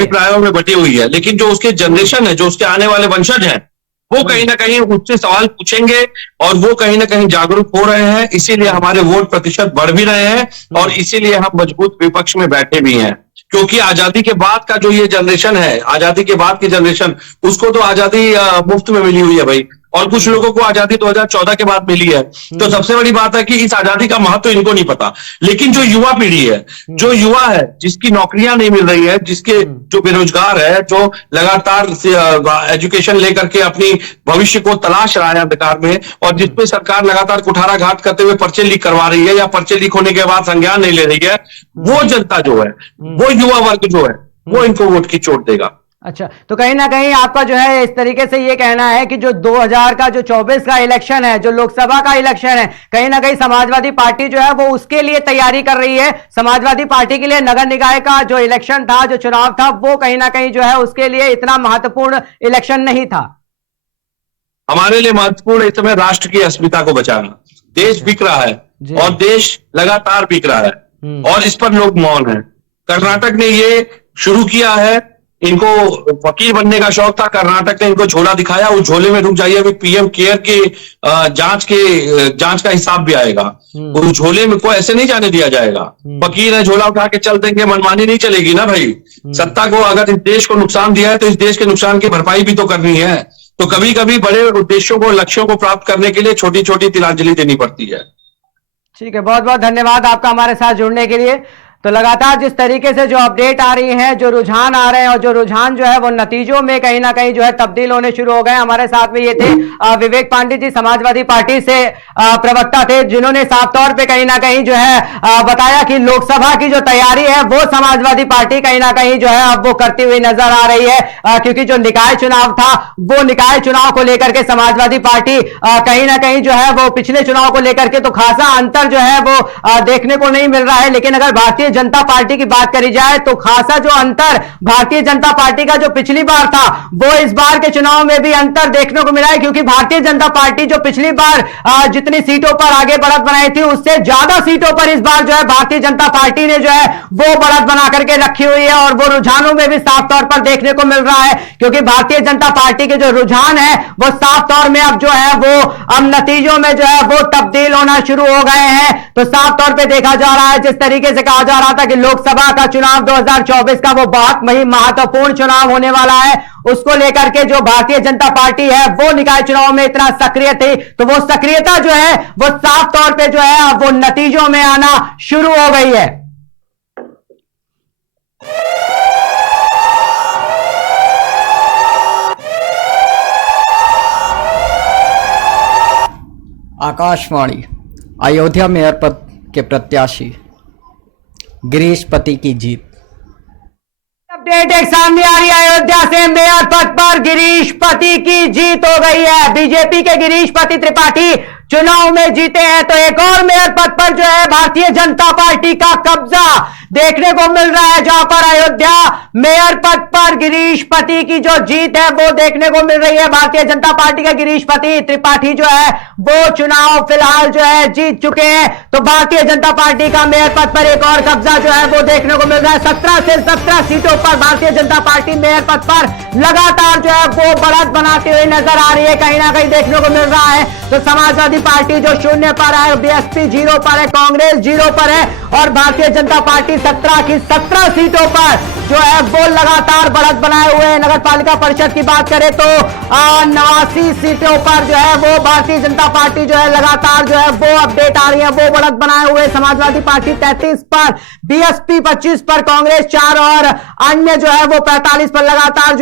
अभिप्रायों में बटी हुई है, लेकिन जो उसके जनरेशन है, जो उसके आने वाले वंशज हैं, वो कहीं ना कहीं उससे सवाल पूछेंगे और वो कहीं ना कहीं जागरूक हो रहे हैं। इसीलिए हमारे वोट प्रतिशत बढ़ भी रहे हैं और इसीलिए हम मजबूत विपक्ष में बैठे भी हैं। क्योंकि आजादी के बाद का जो ये जनरेशन है, आजादी के बाद की जनरेशन, उसको तो आजादी मुफ्त में मिली हुई है भाई, और कुछ लोगों को आजादी 2014 के बाद मिली है। तो सबसे बड़ी बात है कि इस आजादी का महत्व तो इनको नहीं पता। लेकिन जो युवा पीढ़ी है, जो युवा है, जिसकी नौकरियां नहीं मिल रही है, जिसके जो बेरोजगार है, जो लगातार एजुकेशन लेकर के अपनी भविष्य को तलाश रहा है अंधकार में, और जिसपे सरकार लगातार कुठाराघात करते हुए पर्चे लीक करवा रही है या पर्चे लीक होने के बाद संज्ञान नहीं ले रही है, वो जनता जो है, वो युवा वर्ग जो है, वो इनको वोट की चोट देगा। अच्छा, तो कहीं ना कहीं आपका जो है इस तरीके से ये कहना है कि जो 2000 का जो 24 का इलेक्शन है, जो लोकसभा का इलेक्शन है, कहीं ना कहीं समाजवादी पार्टी जो है वो उसके लिए तैयारी कर रही है। समाजवादी पार्टी के लिए नगर निकाय का जो इलेक्शन था, जो चुनाव था, वो कहीं ना कहीं जो है उसके लिए इतना महत्वपूर्ण इलेक्शन नहीं था। हमारे लिए महत्वपूर्ण इस समय राष्ट्र की अस्मिता को बचाना। देश बिक रहा है और देश लगातार बिक रहा है और इस पर लोग मौन है। कर्नाटक ने ये शुरू किया है, इनको फकीर बनने का शौक था, कर्नाटक ने इनको झोला दिखाया, उस झोले में रुक जाइए, अभी पीएम केयर के जांच का हिसाब भी आएगा। उस झोले में को ऐसे नहीं जाने दिया जाएगा। फकीर है, झोला उठा के चल देंगे, मनमानी नहीं चलेगी ना भाई। सत्ता को अगर इस देश को नुकसान दिया है तो इस देश के नुकसान की भरपाई भी तो करनी है। तो कभी कभी बड़े उद्देश्यों को, लक्ष्यों को प्राप्त करने के लिए छोटी छोटी तिलांजलि देनी पड़ती है। ठीक है, बहुत बहुत धन्यवाद आपका हमारे साथ जुड़ने के लिए। तो लगातार जिस तरीके से जो अपडेट आ रही है, जो रुझान आ रहे हैं, और जो रुझान जो है वो नतीजों में कहीं ना कहीं जो है तब्दील होने शुरू हो गए। हमारे साथ में ये थे विवेक पांडे जी, समाजवादी पार्टी से प्रवक्ता थे, जिन्होंने साफ तौर पे कहीं ना कहीं जो है बताया कि लोकसभा की जो तैयारी है वो समाजवादी पार्टी कहीं ना कहीं जो है अब वो करती हुई नजर आ रही है। क्योंकि जो निकाय चुनाव था, वो निकाय चुनाव को लेकर के समाजवादी पार्टी कहीं ना कहीं जो है वो पिछले चुनाव को लेकर के तो खासा अंतर जो है वो देखने को नहीं मिल रहा है। लेकिन अगर भारतीय जनता पार्टी की बात करी जाए तो खासा जो अंतर भारतीय जनता पार्टी का जो पिछली बार था, वो इस बार के चुनाव में भी अंतर देखने को मिला है। क्योंकि भारतीय जनता पार्टी जो पिछली बार जितनी सीटों पर आगे बढ़त बनाई थी, उससे ज्यादा सीटों पर इस बार जो है भारतीय जनता पार्टी ने जो है वो बढ़त बना करके रखी हुई है, और वो रुझानों में भी साफ तौर पर देखने को मिल रहा है। क्योंकि भारतीय जनता पार्टी के जो रुझान है वो साफ तौर में अब जो है वो अब नतीजों में जो है वो तब्दील होना शुरू हो गए हैं। तो साफ तौर पर देखा जा रहा है, जिस तरीके से कहा जा रहा था कि लोकसभा का चुनाव 2024 का वो बहुत ही महत्वपूर्ण चुनाव होने वाला है, उसको लेकर के जो भारतीय जनता पार्टी है वो निकाय चुनाव में इतना सक्रिय थी, तो वो सक्रियता जो है वो साफ तौर पे जो है वो नतीजों में आना शुरू हो गई है। आकाशवाणी अयोध्या मेयर पद के प्रत्याशी गिरीश पति की जीत। अपडेट एक सामने आ रही है, अयोध्या से मेयर पद पर गिरीश पति की जीत हो गई है। बीजेपी के गिरीश पति त्रिपाठी चुनाव में जीते हैं, तो एक और मेयर पद पर जो है भारतीय जनता पार्टी का कब्जा देखने को मिल रहा है, जहां पर अयोध्या मेयर पद पर गिरीश पति की जो जीत है वो देखने को मिल रही है। भारतीय जनता पार्टी का गिरीश पति त्रिपाठी जो है वो चुनाव फिलहाल जो है जीत चुके हैं। तो भारतीय जनता पार्टी का मेयर पद पर एक और कब्जा जो है वो देखने को मिल रहा है। 17 से 17 सीटों पर भारतीय जनता पार्टी मेयर पद पर लगातार जो है वो बढ़त बनाती हुई नजर आ रही है, कहीं ना कहीं देखने को मिल रहा है। तो समाजवादी पार्टी जो 0 पर है, बीएसपी 0 पर है, कांग्रेस 0 पर है, और भारतीय जनता पार्टी 17 की 17 सीटों पर जो है वो लगातार बढ़त बनाए हुए हैं। नगर पालिका परिषद की बात करें तो 89 सीटों पर जो है वो भारतीय जनता पार्टी जो है लगातार जो है वो अपडेट आ रही है, वो बढ़त बनाए हुए। समाजवादी पार्टी 33 पर, बीएसपी 25 पर, कांग्रेस 4 और अन्य जो है वो 45 पर लगातार